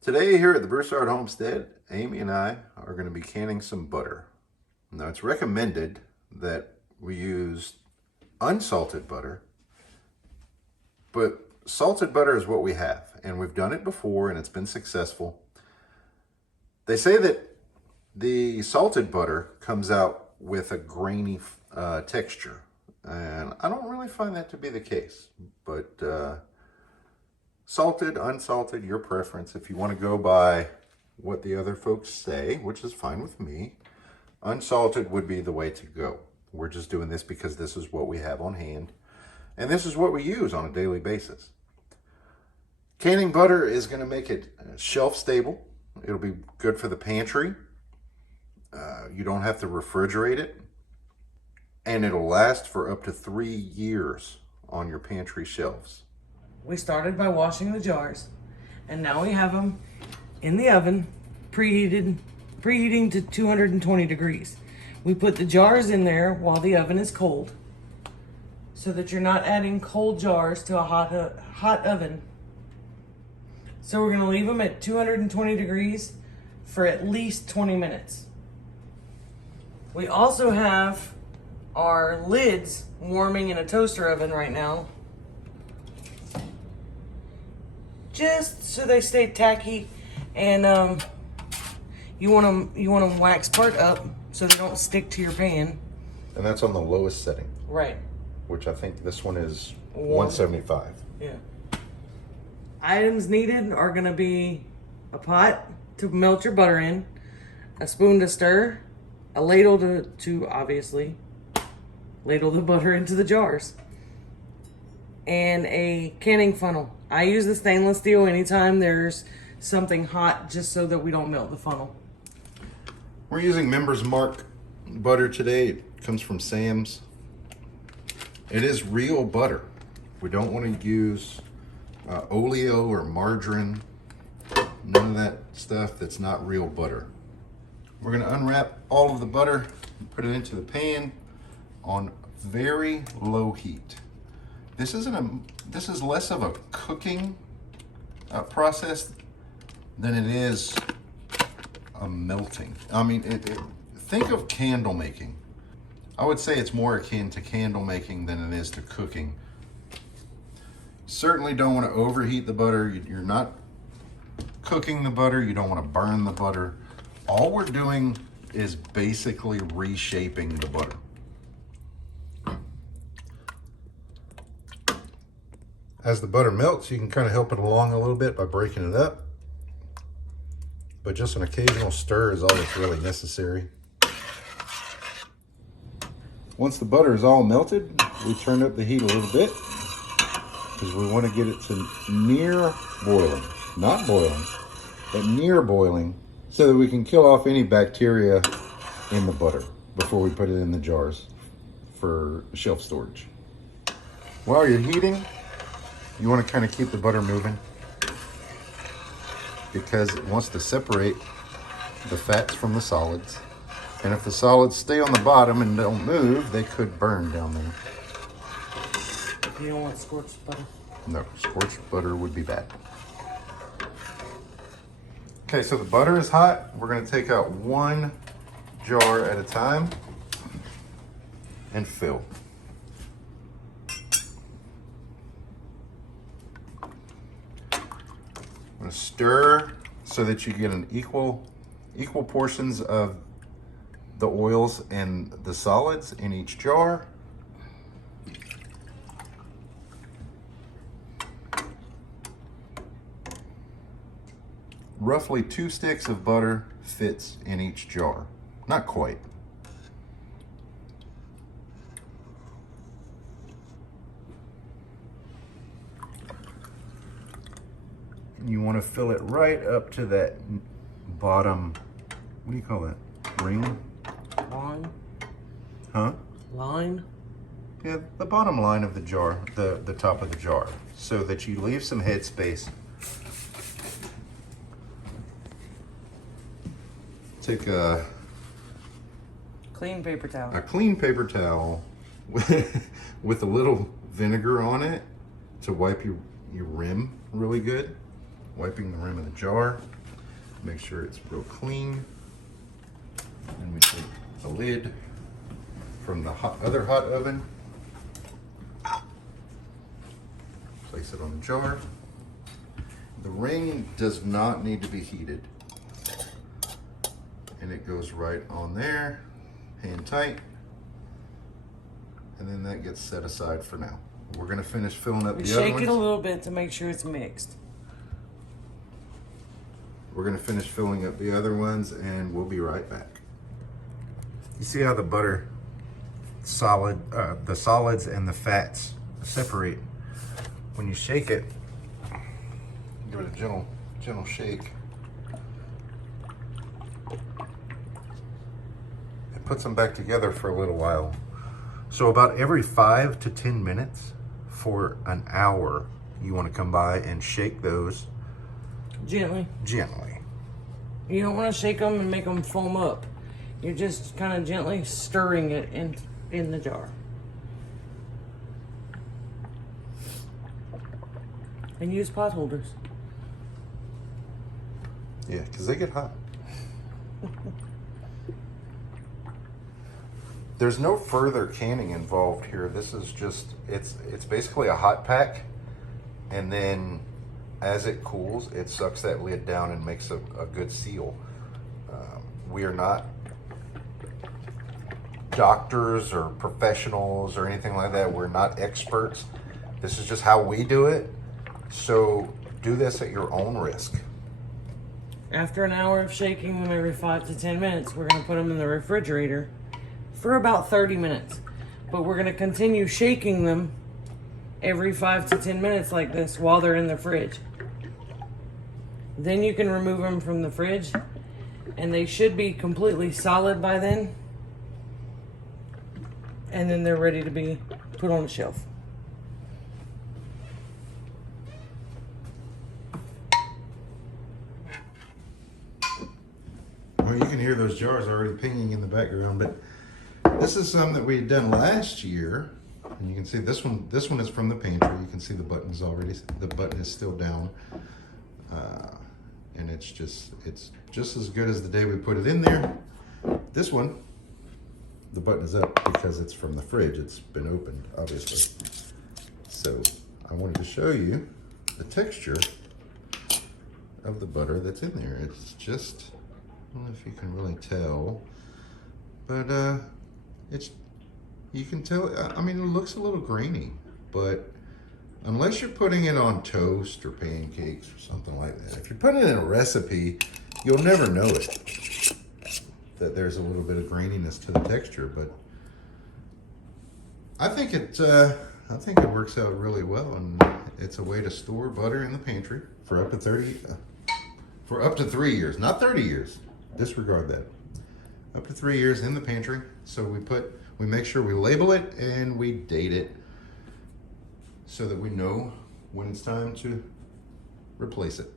Today here at the Broussard Homestead, Amy and I are going to be canning some butter. Now it's recommended that we use unsalted butter, but salted butter is what we have, and we've done it before and it's been successful. They say that the salted butter comes out with a grainy texture, and I don't really find that to be the case, but salted, unsalted, your preference. If you want to go by what the other folks say, which is fine with me, unsalted would be the way to go. We're just doing this because this is what we have on hand, and this is what we use on a daily basis. Canning butter is going to make it shelf stable. It'll be good for the pantry. You don't have to refrigerate it, and it'll last for up to 3 years on your pantry shelves. We started by washing the jars, and now we have them in the oven, preheating to 220 degrees. We put the jars in there while the oven is cold, so that you're not adding cold jars to a hot oven. So we're gonna leave them at 220 degrees for at least 20 minutes. We also have our lids warming in a toaster oven right now, just so they stay tacky, and you want them wax part up so they don't stick to your pan. And that's on the lowest setting. Right. Which I think this one is 175. Yeah. Items needed are gonna be a pot to melt your butter in, a spoon to stir, a ladle to obviously ladle the butter into the jars, and a canning funnel. I use the stainless steel anytime there's something hot, just so that we don't melt the funnel. We're using Members Mark butter today. It comes from Sam's. It is real butter. We don't want to use oleo or margarine. None of that stuff that's not real butter. We're going to unwrap all of the butter and put it into the pan on very low heat. This is less of a cooking process than it is a melting. I mean, think of candle making. I would say it's more akin to candle making than it is to cooking. Certainly don't want to overheat the butter. You're not cooking the butter. You don't want to burn the butter. All we're doing is basically reshaping the butter. As the butter melts, you can kind of help it along a little bit by breaking it up. But just an occasional stir is all that's really necessary. Once the butter is all melted, we turn up the heat a little bit because we want to get it to near boiling. Not boiling, but near boiling, so that we can kill off any bacteria in the butter before we put it in the jars for shelf storage. While you're heating, you want to kind of keep the butter moving because it wants to separate the fats from the solids. And if the solids stay on the bottom and don't move, they could burn down there. You don't want scorched butter? No, scorched butter would be bad. Okay, so the butter is hot. We're going to take out one jar at a time and fill. I'm going to stir so that you get an equal portions of the oils and the solids in each jar. Roughly 2 sticks of butter fits in each jar. Not quite. You want to fill it right up to that bottom, what do you call that? Ring? Line? Huh? Line? Yeah, the bottom line of the jar, the top of the jar, so that you leave some headspace. Take a Clean paper towel. clean paper towel with a little vinegar on it to wipe your rim really good. wiping the rim of the jar. Make sure it's real clean. And we take the lid from the other hot oven. Place it on the jar. The ring does not need to be heated. And it goes right on there, hand tight. And then that gets set aside for now. We're gonna finish filling up the other ones. Shake it a little bit to make sure it's mixed. We're gonna finish filling up the other ones and we'll be right back. You see how the butter the solids and the fats separate. When you shake it, give it a gentle shake. It puts them back together for a little while. So about every 5 to 10 minutes for an hour, you want to come by and shake those Gently. gently. You don't want to shake them and make them foam up. You're just kind of gently stirring it in the jar. And use pot holders. Yeah, because they get hot. There's no further canning involved here. This is just, it's basically a hot pack. And then as it cools, it sucks that lid down and makes a good seal. We are not doctors or professionals or anything like that. We're not experts. This is just how we do it. So do this at your own risk. After an hour of shaking them every 5 to 10 minutes, we're going to put them in the refrigerator for about 30 minutes. But we're going to continue shaking them every 5 to 10 minutes like this while they're in the fridge. Then you can remove them from the fridge and they should be completely solid by then. And then they're ready to be put on the shelf. Well, you can hear those jars already pinging in the background, but this is some that we had done last year. And you can see this one is from the pantry. You can see the button is still down. And it's just as good as the day we put it in there. This one, the button is up because it's from the fridge. It's been opened, obviously. So I wanted to show you the texture of the butter that's in there. It's just, I don't know if you can really tell, but you can tell, I mean, it looks a little grainy, but unless you're putting it on toast or pancakes or something like that, if you're putting it in a recipe, you'll never know it, that there's a little bit of graininess to the texture. But I think it works out really well, and it's a way to store butter in the pantry for up to 3 years, not 30 years. Disregard that. Up to 3 years in the pantry. So we make sure we label it and we date it so that we know when it's time to replace it.